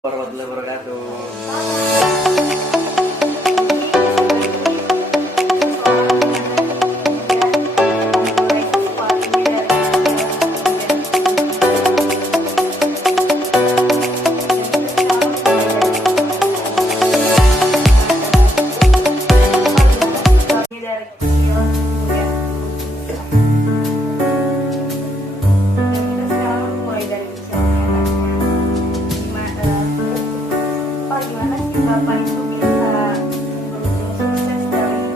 Warahmatullahi wabarakatuh. Gimana sih Bapak itu bisa berujung sukses dari awal kecil karir? Oke, sahabat-sahabatku, semangat belajar.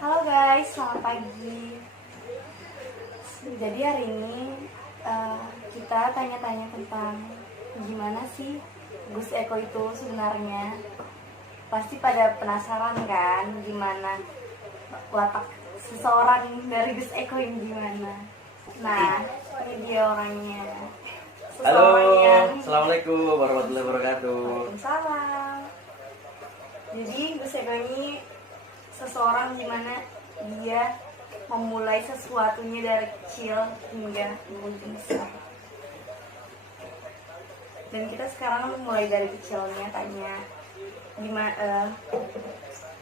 Halo guys, selamat pagi. Jadi hari ini kita tanya-tanya tentang gimana sih Gus Eko itu sebenarnya. Pasti pada penasaran kan gimana watak seseorang dari Gus Eko ini gimana. Nah, ini dia orangnya. Halo, Seseorang yang assalamualaikum warahmatullahi wabarakatuh. Waalaikumsalam. Jadi Gus Eko ini seseorang dimana dia memulai sesuatunya dari kecil hingga menjadi besar. Dan kita sekarang mulai dari kecilnya tanya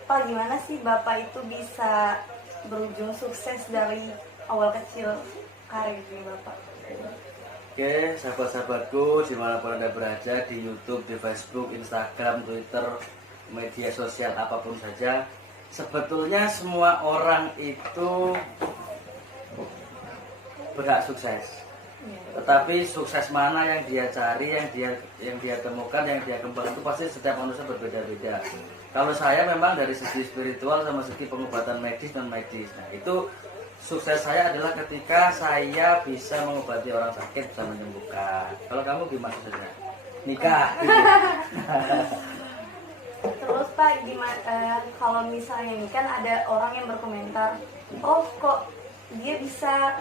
gimana sih Bapak itu bisa berujung sukses dari awal kecil karirnya Bapak. Oke, sahabat-sahabatku, dimanapun Anda berada, di YouTube, di Facebook, Instagram, Twitter, media sosial apapun saja, sebetulnya semua orang itu berhak sukses. Tetapi sukses mana yang dia cari, yang dia temukan, yang dia kembangkan itu pasti setiap manusia berbeda-beda. Kalau saya memang dari segi spiritual sama segi pengobatan medis dan medis. Nah, itu sukses saya adalah ketika saya bisa mengobati orang sakit, bisa menyembuhkan. Kalau kamu gimana saja? Nikah. Gitu. Terus Pak, kalau misalnya ini kan ada orang yang berkomentar, oh kok dia bisa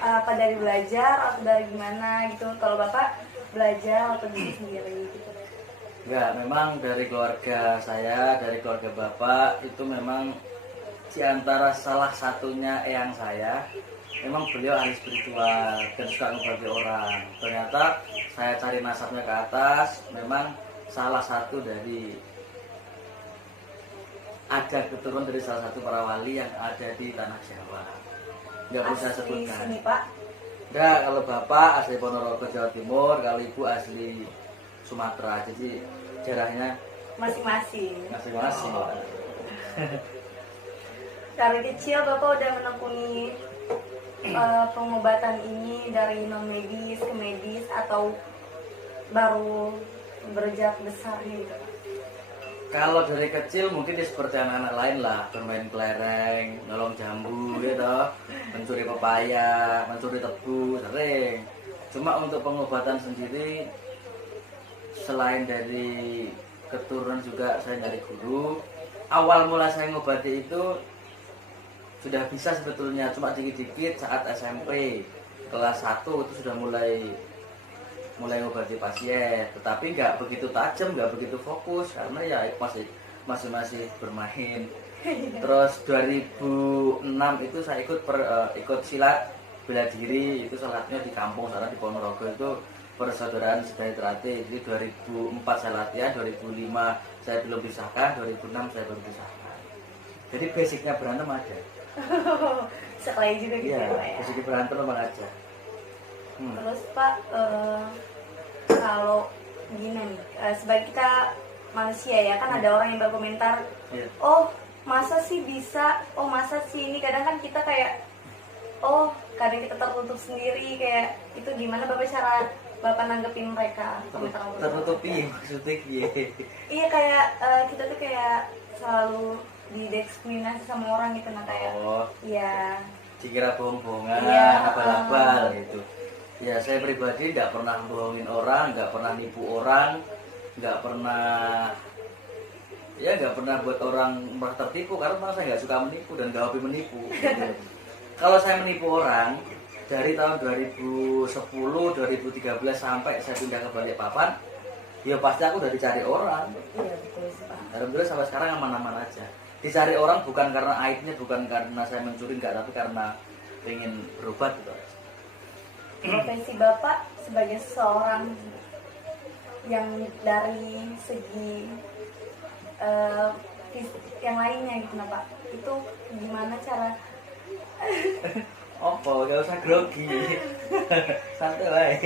apa dari belajar atau dari gimana gitu. Kalau Bapak belajar atau diri sendiri gitu. Enggak, memang dari keluarga saya, dari keluarga Bapak itu memang di antara salah satunya eyang saya, memang beliau ahli spiritual dan suka mengobati orang. Ternyata saya cari nasabnya ke atas, memang salah satu dari ada keturunan dari salah satu para wali yang ada di tanah Jawa. Nggak perlu saya sebutkan. Sini Pak. Enggak, kalau Bapak asli Ponorogo Jawa Timur, kalau Ibu asli Sumatera, jadi jarahnya Masing-masing. masing-masing. Dari kecil Bapak udah menekuni pengobatan ini dari non medis ke medis atau baru berjalan besar gitu. Kalau dari kecil mungkin dia seperti anak-anak lain lah, bermain kelereng, nolong jambu gitu, mencuri pepaya, mencuri tebu, sering. Cuma untuk pengobatan sendiri, selain dari keturunan juga saya nyari guru. Awal mula saya ngobati itu sudah bisa sebetulnya, cuma dikit-dikit saat SMP kelas 1 itu sudah mulai ngobati pasien, tetapi nggak begitu tajam, nggak begitu fokus karena ya masih bermain. Terus 2006 itu saya ikut silat bela diri, itu salatnya di kampung sana di Ponorogo, itu persaudaraan Sejahtera. Jadi 2004 saya latihan, 2005 saya belum disahkan, 2006 saya baru disahkan. Jadi basicnya berantem ada. Sekali juga gitu Iya, ya Pak ya. basicnya berantem memang aja. Terus Pak, kalau gini nih, sebagai kita manusia ya kan ada orang yang berkomentar, Iya. oh masa sih bisa, oh masa sih ini, kadang kan kita kayak, oh kadang kita tertutup sendiri kayak itu. Gimana Bapak nanggepin mereka komentar? Tertutupi maksudnya Iya kayak kita tuh kayak selalu didiskriminasi sama orang gitu, nah kayak iya. dikira bohong-bohongan, Iya, abal-abal gitu. Ya saya pribadi nggak pernah bohongin orang, nggak pernah nipu orang, nggak pernah buat orang merasa tertipu, karena memang saya nggak suka menipu dan nggak hobi menipu. Gitu. Kalau saya menipu orang dari tahun 2010, 2013 sampai saya pindah ke Balikpapan, ya pasti aku udah dicari orang. Iya betul sih Pak. Alhamdulillah sampai sekarang aman-aman aja. Dicari orang bukan karena aibnya, bukan karena saya mencuri, enggak, tapi karena pengen berobat gitu. Profesi Bapak sebagai seorang yang dari segi yang lainnya gitu, Pak, itu gimana cara? Opo, gak usah grogi. Santai wae.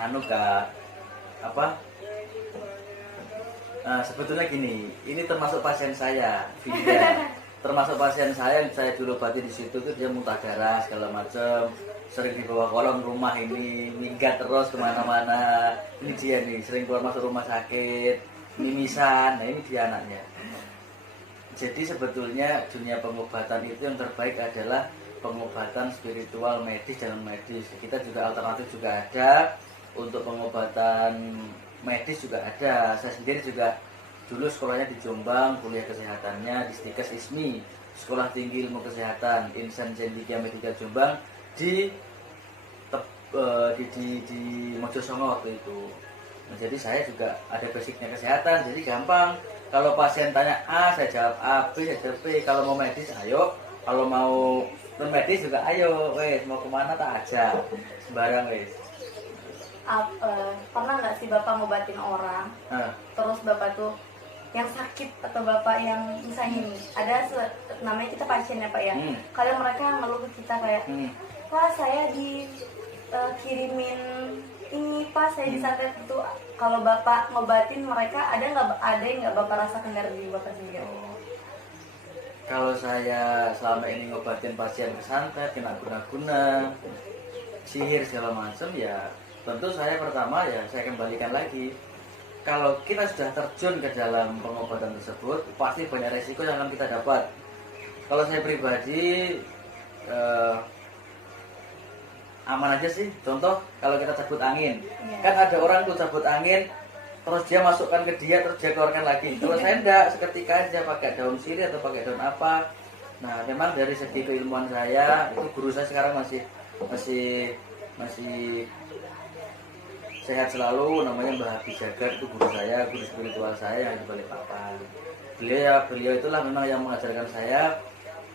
Anu Kak, apa? Nah, sebetulnya gini, ini termasuk pasien saya, Vinda. Termasuk pasien saya yang saya dulu obati di situ tuh dia muntah darah segala macam, sering dibawa kolong rumah ini, minggat terus kemana-mana. Ini dia nih, sering keluar masuk rumah sakit, mimisan. Nah ini dia anaknya. Jadi sebetulnya dunia pengobatan itu yang terbaik adalah pengobatan spiritual, medis dan medis. Kita juga alternatif juga ada, untuk pengobatan medis juga ada. Saya sendiri juga dulu sekolahnya di Jombang, kuliah kesehatannya di Stikes ISMI, Sekolah Tinggi Ilmu Kesehatan Insan Cendikia Medika Jombang di Mojosongo waktu itu. Nah, jadi saya juga ada basicnya kesehatan, jadi gampang. Kalau pasien tanya A, saya jawab A, B, saya jawab B. Kalau mau medis, ayo. Kalau mau non medis juga ayo. Wes, mau kemana tak aja. Sembarang wes. Pernah nggak sih Bapak ngobatin orang, terus Bapak tuh yang sakit atau Bapak yang misalnya nih, ada namanya kita pasien ya Pak ya. Kadang mereka ngeluh ke kita kayak, Pak saya dikirimin ini, Pak saya disantet itu. Kalau Bapak ngobatin mereka, ada yang nggak Bapak rasakan dari diri Bapak sendiri? Kalau saya selama ini ngobatin pasien kesantet, kena guna-guna, sihir segala macam, ya tentu saya pertama ya saya kembalikan lagi. Kalau kita sudah terjun ke dalam pengobatan tersebut, pasti banyak resiko yang akan kita dapat. Kalau saya pribadi aman aja sih. Contoh kalau kita cabut angin, kan ada orang tuh cabut angin, terus dia masukkan ke dia, terus dia keluarkan lagi. Kalau saya enggak, seketika aja pakai daun sirih atau pakai daun apa. Nah, memang dari segi keilmuan saya, itu guru saya sekarang masih sehat selalu, namanya Mbah Habib Jagat, itu guru saya, guru spiritual saya yang di Balikpapan. Beliau itulah memang yang mengajarkan saya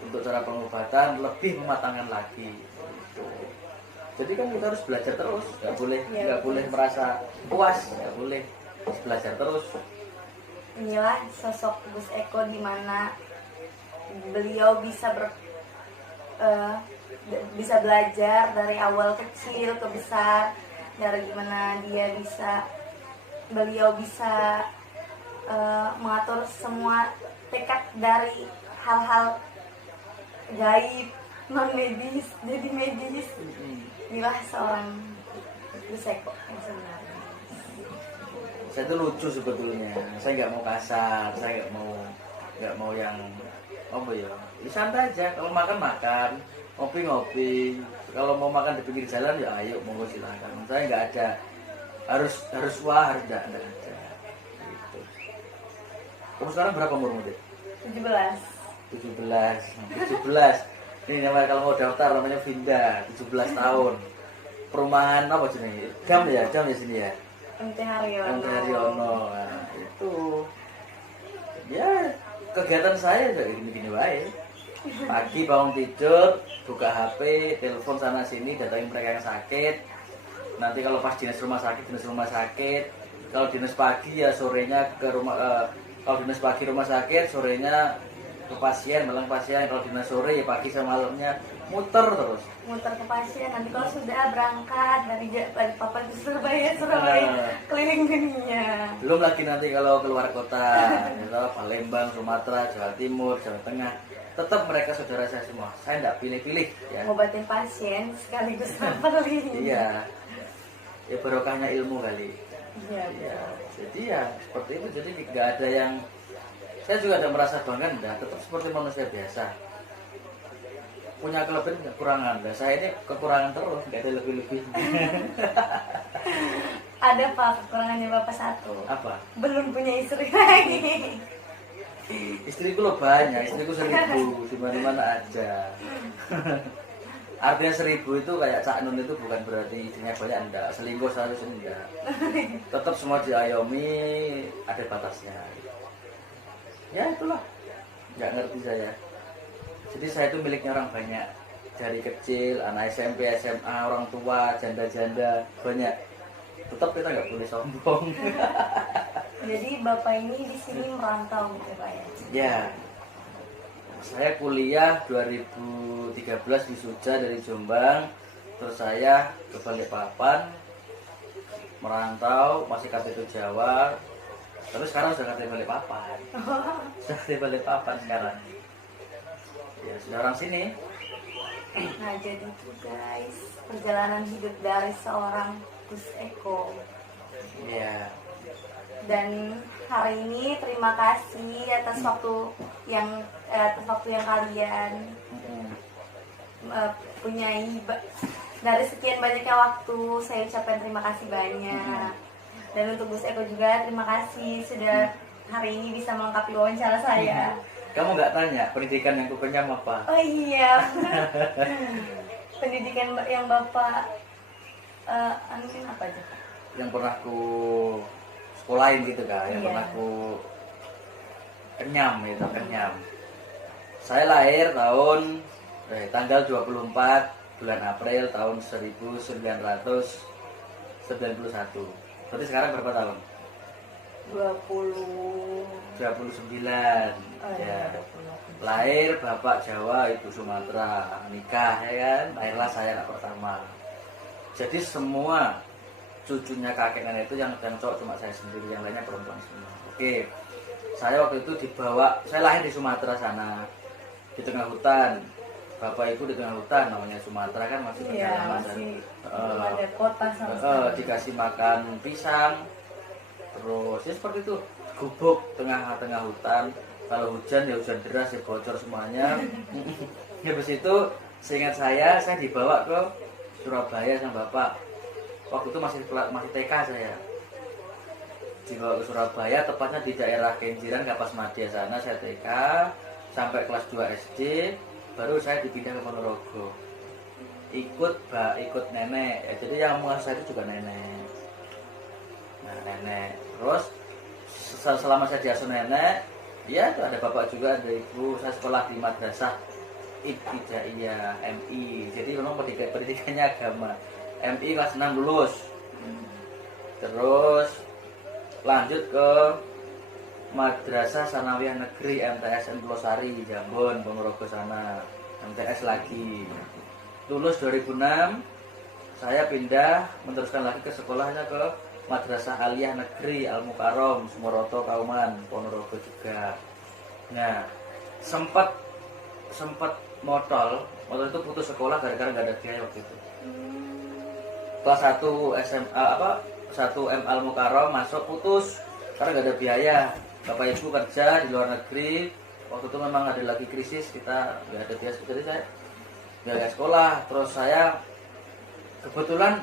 untuk cara pengobatan lebih mematangkan lagi. Jadi kan kita harus belajar terus, nggak boleh merasa puas, nggak boleh, harus belajar terus. Inilah sosok Gus Eko di mana beliau bisa belajar dari awal kecil ke besar, dari gimana beliau bisa mengatur semua tekad dari hal-hal gaib, non medis jadi medis. Inilah seorang Gus Eko yang sebenarnya. Saya itu lucu sebetulnya, saya nggak mau kasar, saya nggak mau yang apa ya, santai aja. Kalau makan, ngopi, kalau mau makan di pinggir jalan ya ayo monggo silakan. Saya nggak ada harus wah harus enggak ada. Gitu. Kamu sekarang berapa umurmu, Dek? 17. Ini namanya kalau mau daftar namanya Vinda, 17 tahun. Perumahan apa jenis? Jam ya sini ya. MT Haryono. Nah, itu. Ya, kegiatan saya kayak gini-gini baik. Pagi bangun tidur, buka HP, telepon sana sini, datangin mereka yang sakit. Nanti kalau pas dinas rumah sakit. Kalau dinas pagi ya sorenya ke rumah. Kalau dinas pagi rumah sakit, sorenya ke pasien, malam pasien. Kalau dinas sore ya pagi sama malamnya muter terus. Muter ke pasien. Nanti kalau sudah berangkat dari Balikpapan ke Surabaya, keliling dunia. Belum lagi nanti kalau keluar kota, Palembang, Sumatera, Jawa Timur, Jawa Tengah. Tetap mereka saudara saya semua. Saya tidak pilih-pilih. Ya. Ngobatin pasien sekaligus traveling. Iya. Ya barokahnya ilmu kali. Iya. Jadi ya seperti itu. Jadi nggak ada yang. Saya juga tidak merasa bangga, tetap seperti manusia biasa. Punya kelebihan kekurangan. Saya ini kekurangan terus, nggak ada lebih-lebih. Ada Pak, kekurangannya Bapak satu. Apa? Belum punya istri lagi. Istriku lo banyak, istriku 1000, di mana-mana ada. Artinya 1000 itu kayak Cak Nun itu bukan berarti istrinya banyak, enggak. Selingkuh seharusnya enggak. Tetap semua diayomi, ada batasnya. ya itulah, nggak ngerti saya. Jadi saya itu miliknya orang banyak, dari kecil, anak SMP, SMA, orang tua, janda-janda banyak. Tetap kita nggak boleh sombong. Jadi bapak ini di sini merantau gitu pak ya? Ya, saya kuliah 2013 di Suja dari Jombang, terus saya ke Balikpapan, merantau, masih KTP Jawa, terus sekarang sudah KTP Balikpapan. Sudah KTP Balikpapan sekarang. Ya, sudah orang sini. Nah jadi itu guys, perjalanan hidup dari seorang Gus Eko. Ya, Dan hari ini terima kasih atas waktu yang kalian punyai. Dari sekian banyaknya waktu, saya ucapkan terima kasih banyak. Dan untuk Gus Eko juga terima kasih sudah hari ini bisa melengkapi wawancara saya. kamu nggak tanya pendidikan yang kupenyam apa? Oh iya, pendidikan yang bapak anuin apa aja? Yang pernah ku sekolahin gitu kan, yang Iya. pernah ku kenyam itu kenyam. Saya lahir tanggal 24 bulan April tahun 1991. Berarti sekarang berapa tahun? 20. 29. Oh, Ya. 20. Lahir bapak Jawa, ibu Sumatera, nikah ya kan. Lahirlah saya anak pertama. Jadi semua cucunya kakek nenek itu yang cowok cuma saya sendiri, yang lainnya perempuan semua. Oke. Saya waktu itu saya lahir di Sumatera sana, di tengah hutan. Bapak ibu di tengah hutan, namanya Sumatera kan masih Iya, pedalaman masih dan belum ada kota sama sekali. dikasih makan pisang, terus ya seperti itu, gubuk tengah-tengah hutan. Kalau hujan ya hujan deras ya bocor semuanya. Habis itu seingat saya dibawa ke Surabaya sama bapak. Waktu itu masih TK saya. Dibawa ke Surabaya, tepatnya di daerah Kenjiran, Kapas Madya sana saya TK sampai kelas 2 SD, baru saya dipindah ke Ponorogo. Ikut nenek. Ya, jadi yang mengasuh saya itu juga nenek. Nah, nenek. Terus selama saya diasuh nenek, ya itu ada bapak juga, ada ibu. Saya sekolah di madrasah Ibtidaiyah MI. Jadi memang pendidikannya agama. MI kelas 6 lulus. Terus lanjut ke Madrasah Sanawiyah Negeri MTS Losari Jambon, Ponorogo sana. MTS lagi. Lulus 2006, saya pindah meneruskan lagi ke sekolahnya ke Madrasah Aliyah Negeri Al Mukarrom, Sumoroto Kauman, Ponorogo juga. Nah, sempat motor itu putus sekolah gara-gara nggak ada biaya waktu itu. Kelas 1 SMA 1 M Al Mukarrom masuk putus karena nggak ada biaya. Bapak ibu kerja di luar negeri. Waktu itu memang ada lagi krisis, kita nggak ada biaya, jadi saya nggak sekolah. Terus saya kebetulan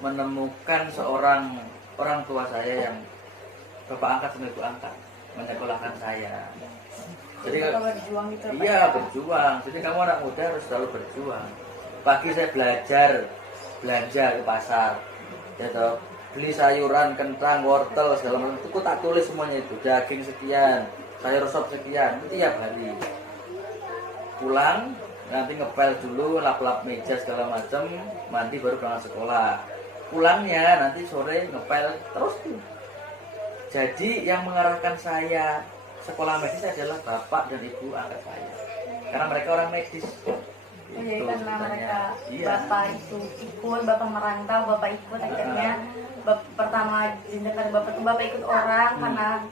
menemukan seorang orang tua saya yang bapak angkat sama ibu angkat menyekolahkan saya. Jadi berjuang gitu Pak, iya ya? berjuang. Jadi kamu anak muda harus selalu berjuang. Pagi saya belanja ke pasar, ya toh, beli sayuran, kentang, wortel segala macam. Itu tak tulis semuanya itu, daging sekian, sayur sop sekian, itu tiap hari. Pulang nanti ngepel dulu, lap-lap meja segala macam, mandi baru berangkat sekolah. Pulangnya nanti sore ngepel terus tuh. Jadi yang mengarahkan saya sekolah medis adalah bapak dan ibu angkat saya, karena mereka orang medis. Oh, jadi karena ceritanya. mereka Iya. bapak itu ikut, bapak merantau, bapak ikut akhirnya pertama jendekan bapak ikut orang karena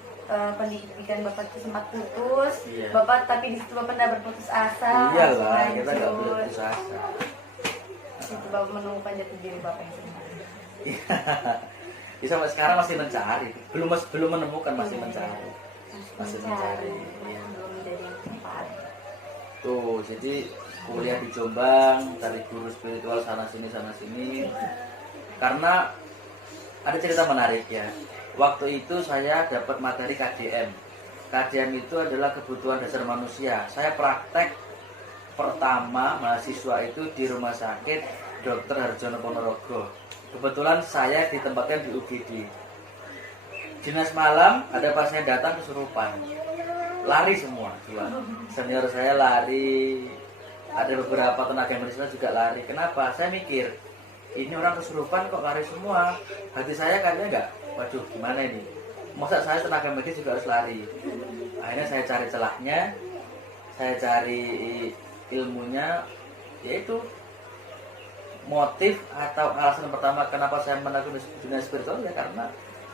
pendidikan bapak itu sempat putus. Iya. Bapak tapi di situ bapak tidak berputus asa. langsung Iyalah, kita nggak lanjut. boleh putus asa. Di situ bapak menemukan jati diri bapak yang sebenarnya. Ya, sampai sekarang masih mencari, belum menemukan, masih mencari. Masih mencari. Iya. Belum menjadi yang tepat. Tuh, jadi kuliah di Jombang, cari guru spiritual sana sini. Karena ada cerita menarik ya. Waktu itu saya dapat materi KDM. KDM itu adalah kebutuhan dasar manusia. Saya praktek pertama mahasiswa itu di Rumah Sakit Dr. Harjono Ponorogo. Kebetulan saya ditempatkan di UGD. dinas malam ada pasien datang kesurupan, lari semua gila. Senior saya lari, ada beberapa tenaga medis juga lari. Kenapa? Saya mikir ini orang kesurupan kok lari semua. Hati saya kayaknya enggak, waduh gimana ini, masa saya tenaga medis juga harus lari. Akhirnya saya cari celahnya, saya cari ilmunya, yaitu motif atau alasan pertama kenapa saya menekuni dunia spiritual ya karena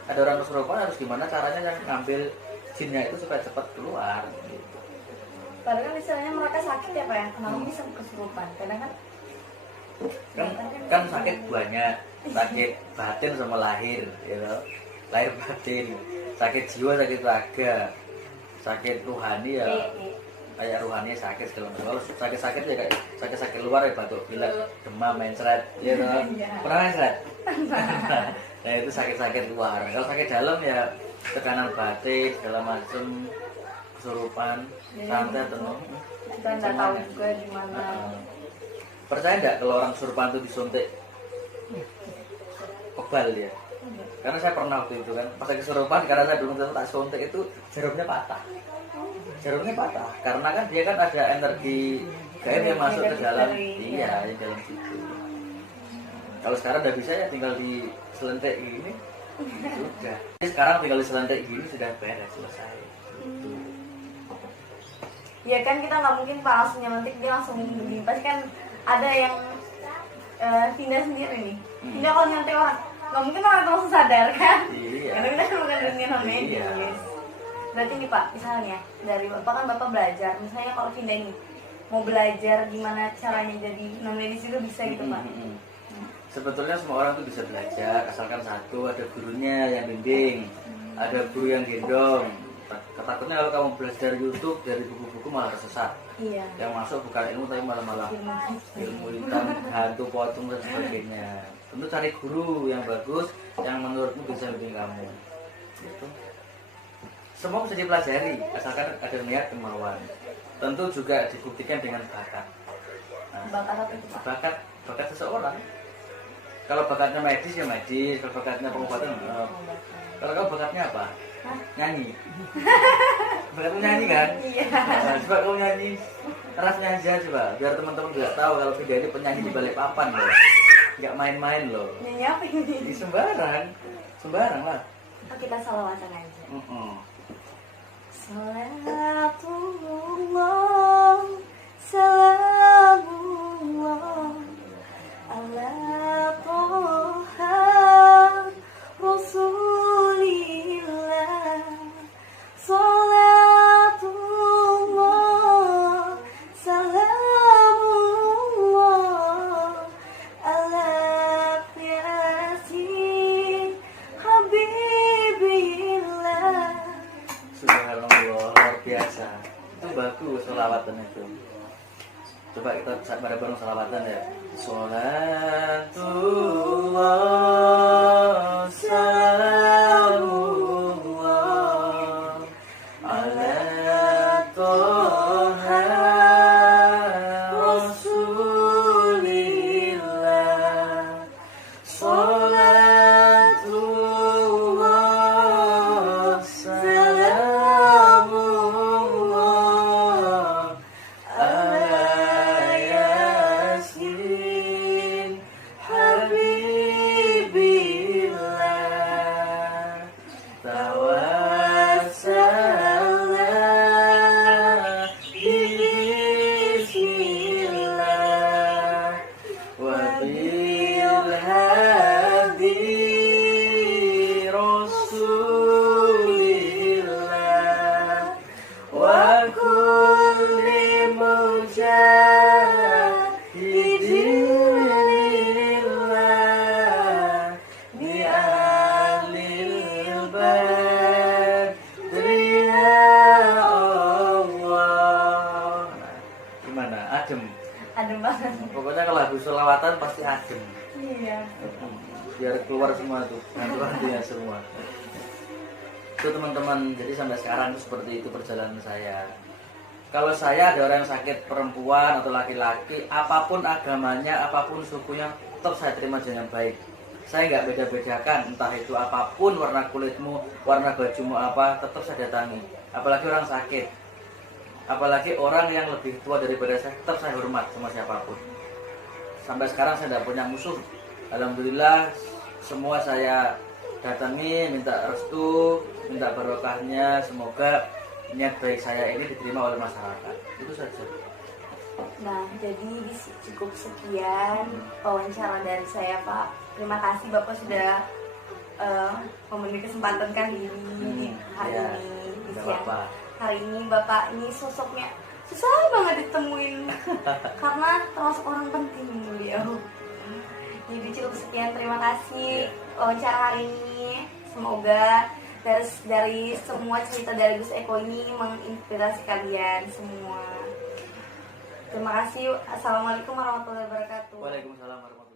ada orang kesurupan, harus gimana caranya yang ngambil jinnya itu supaya cepat keluar gitu. Padahal kan misalnya mereka sakit ya Pak ya, kenapa bisa kesurupan? Karena kan sakit banyak, sakit batin sama lahir, gitu. Lahir batin, sakit jiwa, sakit raga, sakit rohani ya, kayak rohani sakit segala macam. Kalau sakit-sakit ya kayak sakit-sakit luar ya, batuk pilek, demam, mencret, gitu. Pernah mencret? Nah itu sakit-sakit luar. Kalau sakit dalam ya tekanan batin segala macam, kesurupan, santet, tenung. Kita nggak tahu juga gimana. Percaya nggak kalau orang kesurupan itu disuntik kebal ya? Karena saya pernah waktu itu kan pas lagi kesurupan, karena saya belum tak suntik itu jarumnya patah. Jarumnya patah karena kan dia kan ada energi gaib yang masuk ke dalam, iya yang dalam situ. Kalau sekarang udah bisa ya tinggal diselentik gini sudah. Sekarang tinggal diselentik gini sudah beres, selesai. Gitu. Ya kan kita nggak mungkin Pak langsung nyelentik dia langsung begini. Pasti kan ada yang pindah sendiri nih. Pindah kalau nyelentik orang, nggak mungkin orang itu langsung sadar kan? Iya. Karena kita kan bukan dunia non medis. Iya. Berarti nih Pak, misalnya dari Bapak kan Bapak belajar, misalnya kalau pindah ini mau belajar gimana caranya jadi non medis juga bisa gitu Pak. Sebetulnya semua orang tuh bisa belajar asalkan satu ada gurunya yang bimbing, ada guru yang gendong. Ketakutnya kalau kamu belajar dari YouTube, dari buku-buku malah tersesat. Iya. Yang masuk bukan ilmu tapi malah ilmu hitam, hantu, pocong dan sebagainya. Tentu cari guru yang bagus, yang menurutmu bisa bimbing kamu. Gitu. Semua bisa dipelajari asalkan ada niat, kemauan. Tentu juga dibuktikan dengan bakat. Nah, Bakat apa itu Pak? bakat seseorang. Kalau bakatnya medis ya medis, kalau bakatnya pengobatan kalau kamu bakatnya apa? Hah? Nyanyi. Bakatmu nyanyi kan? Iya. Nah, coba kamu nyanyi, rasanya aja coba, biar teman-teman juga tahu kalau Vida ini penyanyi di balik papan loh, nggak main-main loh. Nyanyi apa ini? Di sembarang lah. Oh, kita salawatan aja. Salatullah, salamullah ala Toha Rasulillah. Salatullah, salamullah ala Yasin Habibillah. Subhanallah, luar biasa. Itu bagus selawatan itu. Coba kita bareng-bareng selawatan ya. Salatullah, salamullah ala Toha Rasulillah. Salatullah, salamullah ala Yasin Habibillah. Tawassalna bismillah wa bil hadi Rasulillah wa kulli mujahidillah bi ahlil badri ya Allah. Gimana? Adem. Adem banget. Pokoknya kalau habis selawatan pasti adem. Iya. Biar keluar semua tuh, hantu-hantunya semua. Itu teman-teman, jadi sampai sekarang itu seperti itu perjalanan saya. Kalau saya ada orang yang sakit, perempuan atau laki-laki, apapun agamanya, apapun sukunya, tetap saya terima dengan baik. Saya nggak beda-bedakan, entah itu apapun warna kulitmu, warna bajumu apa, tetap saya datangi. Apalagi orang sakit, apalagi orang yang lebih tua daripada saya, tetap saya hormat sama siapapun. Sampai sekarang saya tidak punya musuh. Alhamdulillah, semua saya datangi, minta restu, minta barokahnya, semoga niat baik saya ini diterima oleh masyarakat. Itu saja. Nah, jadi cukup sekian wawancara dari saya, Pak. Terima kasih Bapak sudah memberi kesempatan kali ini hari Ya, ini di nggak siang. apa-apa. Hari ini Bapak ini sosoknya susah banget ditemuin karena termasuk orang penting beliau. Jadi cukup sekian, terima kasih wawancara hari ini. Semoga dari semua cerita dari Gus Eko ini menginspirasi kalian semua. Terima kasih. Assalamualaikum warahmatullahi wabarakatuh. Waalaikumsalam warahmatullahi wabarakatuh.